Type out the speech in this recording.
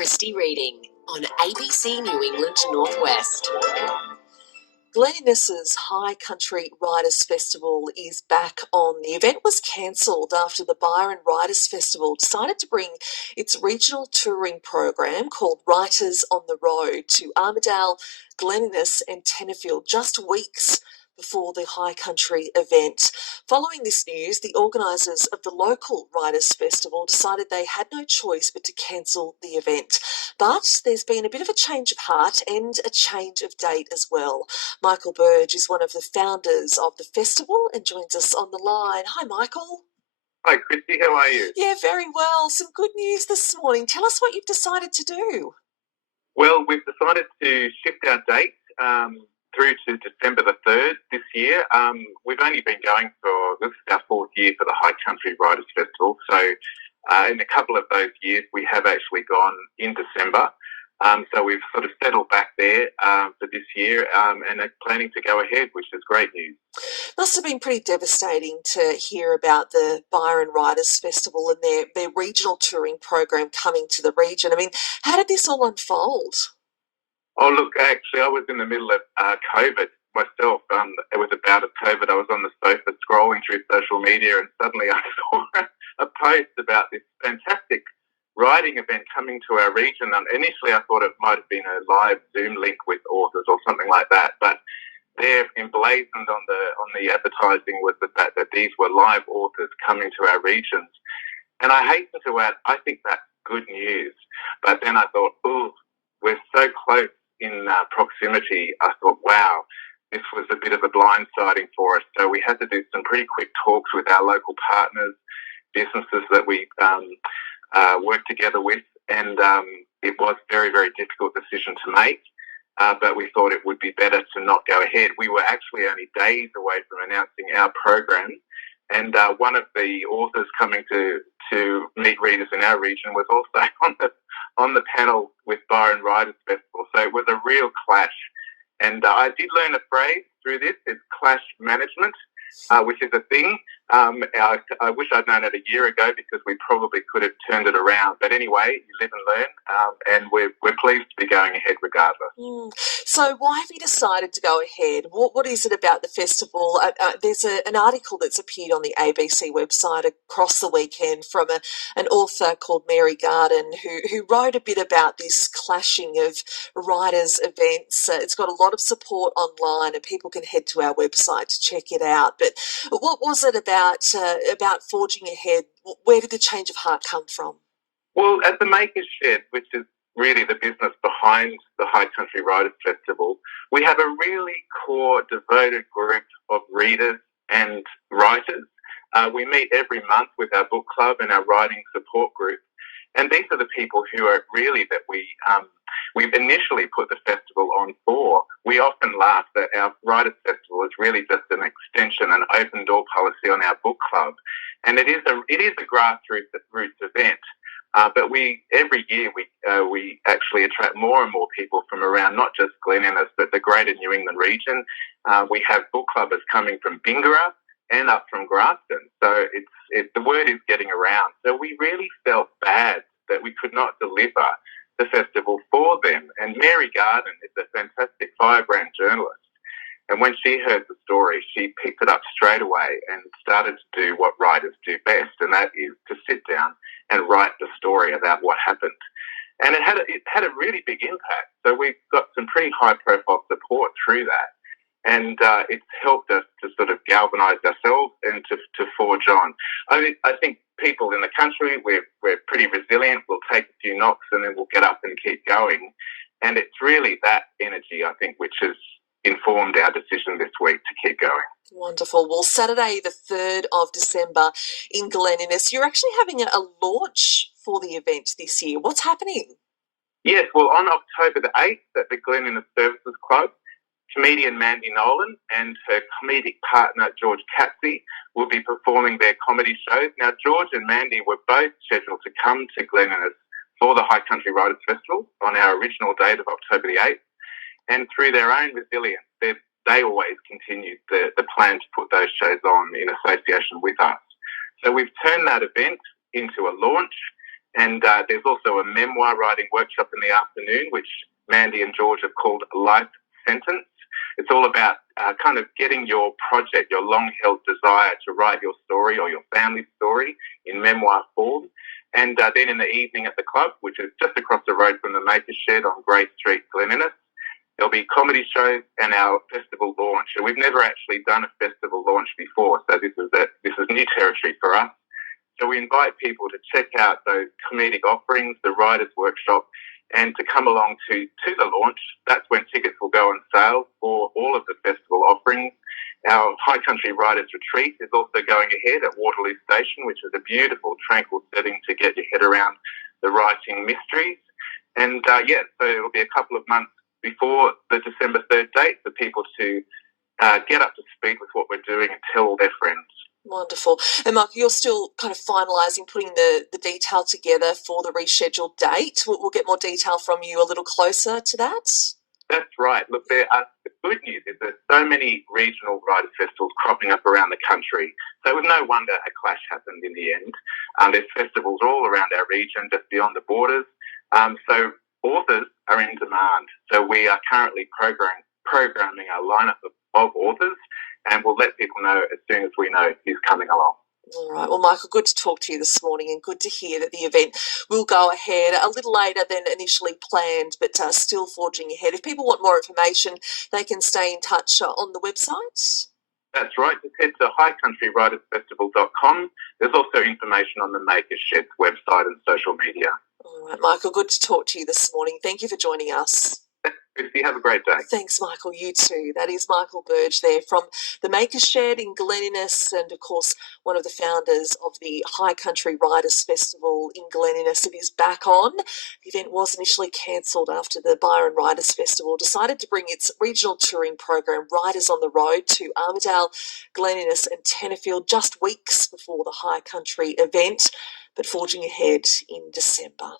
Kristy reading on ABC New England Northwest. Glen Innes's High Country Writers Festival is back on. The event was cancelled after the Byron Writers Festival decided to bring its regional touring program called Writers on the Road to Armidale, Glen Innes and Tenterfield just weeks before the High Country event. Following this news, the organisers of the local Writers' Festival decided they had no choice but to cancel the event. But there's been a bit of a change of heart and a change of date as well. Michael Burge is one of the founders of the festival and joins us on the line. Hi, Michael. Hi, Kristy. How are you? Yeah, very well. Some good news this morning. Tell us what you've decided to do. Well, we've decided to shift our date through to December the 3rd this year. We've only been going this is our fourth year for the High Country Writers Festival. So in a couple of those years, we have actually gone in December. So we've sort of settled back there for this year and are planning to go ahead, which is great news. Must have been pretty devastating to hear about the Byron Writers Festival and their regional touring program coming to the region. I mean, how did this all unfold? Oh, look, actually, I was in the middle of COVID myself. It was a bout of COVID. I was on the sofa scrolling through social media and suddenly I saw a post about this fantastic writing event coming to our region. And initially I thought it might have been a live Zoom link with authors or something like that. But there emblazoned on the advertising was the fact that these were live authors coming to our regions. And I hasten to add, I think that's good news. But then I thought, we're so close in proximity. I thought, wow, this was a bit of a blindsiding for us. So we had to do some pretty quick talks with our local partners, businesses that we work together with, and it was a very, very difficult decision to make, but we thought it would be better to not go ahead. We were actually only days away from announcing our program, and one of the authors coming to meet readers in our region was also on the panel with Byron Writers Festival, so it was a real clash. And I did learn a phrase through this, it's clash management, which is a thing. I wish I'd known it a year ago because we probably could have turned it around. But anyway, you live and learn, and we're pleased to be going ahead regardless. So why have you decided to go ahead? What is it about the festival? There's an article that's appeared on the ABC website across the weekend from an author called Mary Garden who wrote a bit about this clashing of writers' events. It's got a lot of support online and people can head to our website to check it out. But what was it about forging ahead? Where did the change of heart come from? Well, at the Makers Shed, which is really the business behind the High Country Writers Festival, we have a really core, devoted group of readers and writers. We meet every month with our book club and our writing support group. And these are the people who are really that we've initially put the festival on for. We often laugh that our Writers' Festival is really just an extension, an open door policy on our book club. And it is a grassroots event. But every year we actually attract more and more people from around not just Glen Innes, but the greater New England region. We have book clubbers coming from Bingara and up from Grafton. So the word is getting around. So we really felt bad that we could not deliver the festival for them. And Mary Garden is a fantastic firebrand journalist. And when she heard the story, she picked it up straight away and started to do what writers do best, and that is to sit down and write the story about what happened. And it had a really big impact. So we've got some pretty high-profile support through that. And it's helped us to sort of galvanise ourselves and to forge on. I think people in the country, we're pretty resilient. We'll take a few knocks and then we'll get up and keep going. And it's really that energy, I think, which has informed our decision this week to keep going. Wonderful. Well, Saturday the 3rd of December in Glen Innes, you're actually having a launch for the event this year. What's happening? Yes, well, on October the 8th at the Glen Innes Services Club, comedian Mandy Nolan and her comedic partner George Catsey will be performing their comedy shows. Now, George and Mandy were both scheduled to come to Glen Innes for the High Country Writers Festival on our original date of October the 8th. And through their own resilience, they always continued the plan to put those shows on in association with us. So we've turned that event into a launch, And there's also a memoir writing workshop in the afternoon, which Mandy and George have called Life Sentence. It's all about kind of getting your project, your long-held desire to write your story or your family story in memoir form. And then in the evening at the club, which is just across the road from the Maker's Shed on Grey Street, Glen Innes, there'll be comedy shows and our festival launch. And we've never actually done a festival launch before, so this is new territory for us. So we invite people to check out those comedic offerings, the Writers' Workshop, and to come along to the launch. That's when tickets will go on sale for all of the festival offerings. Our High Country Writers Retreat is also going ahead at Waterloo Station, which is a beautiful, tranquil setting to get your head around the writing mysteries. And so it'll be a couple of months before the December 3rd date for people to get up to speed with what we're doing and tell all their friends. Wonderful. And Mark, you're still kind of finalising, putting the detail together for the rescheduled date. We'll get more detail from you a little closer to that. That's right. Look, the good news is there's so many regional writers' festivals cropping up around the country. So it was no wonder a clash happened in the end. There's festivals all around our region, just beyond the borders. So authors are in demand. So we are currently programming our lineup of authors, and we'll let people know as soon as we know who's coming along. All right. Well, Michael, good to talk to you this morning, and good to hear that the event will go ahead a little later than initially planned, but still forging ahead. If people want more information, they can stay in touch on the website. That's right. Just head to highcountrywritersfestival.com. There's also information on the Maker's Shed's website and social media. All right, Michael, good to talk to you this morning. Thank you for joining us. Kristy, have a great day. Thanks, Michael. You too. That is Michael Burge there from the Maker's Shed in Glen Innes, and of course one of the founders of the High Country Writers Festival in Glen Innes. It is back on. The event was initially cancelled after the Byron Writers Festival decided to bring its regional touring program Writers on the Road to Armidale, Glen Innes and Tenterfield just weeks before the High Country event, but forging ahead in December.